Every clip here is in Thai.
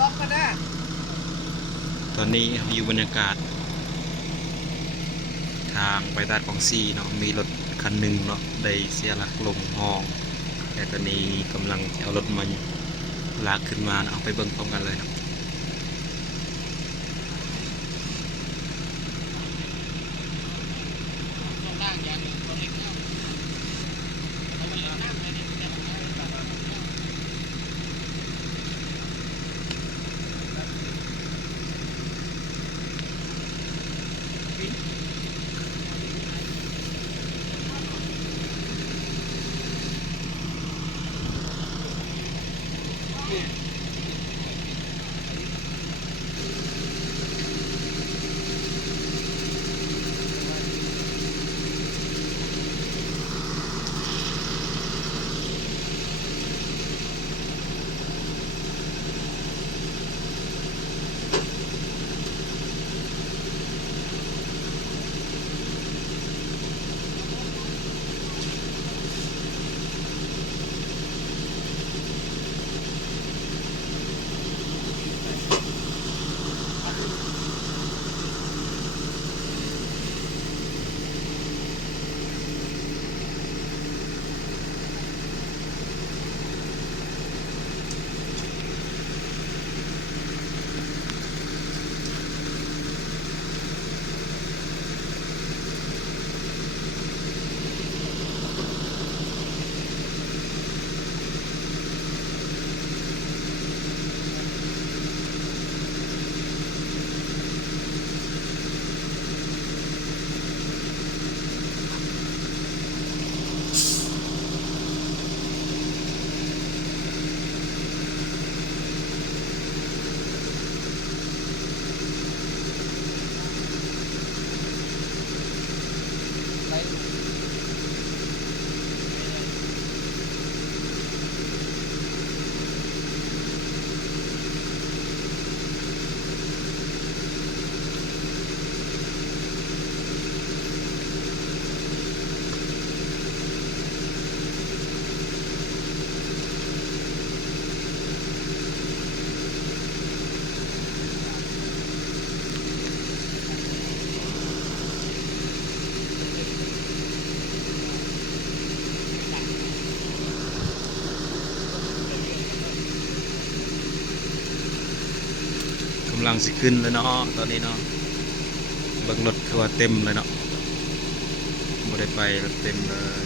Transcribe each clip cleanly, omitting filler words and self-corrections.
ล็อกกันนะตอนนี้อยู่บรรยากาศทางไปตาดของซีเนาะมีรถคันหนึ่งเนาะได้เสียหลักลงห้องแต่ตอนนี้กำลังจะเอารถมาลากขึ้นมาเอาไปเบิ่งพร้อมกันเลยครับกำลังสิขึ้นเลยเนาะตอนนี้เนาะเบิ่งรถคือว่าเต็มเลยเนาะบ่ได้ไปรถเต็มเลย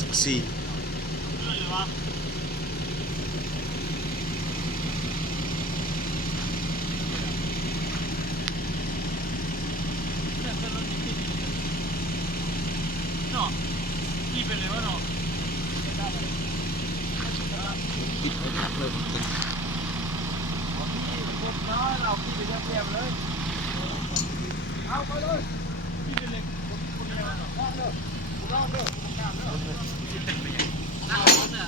สักสี่ ที่เป็นเลยว่าเนาะ ปิดไปทักเลยผมกิน เราพี่ไปเรียบเลยเอาไปเลยพี่เป็นเลยคนเดียวลองเด้อลองเด้อที่เป็นไปอย่างเอาเนี่ย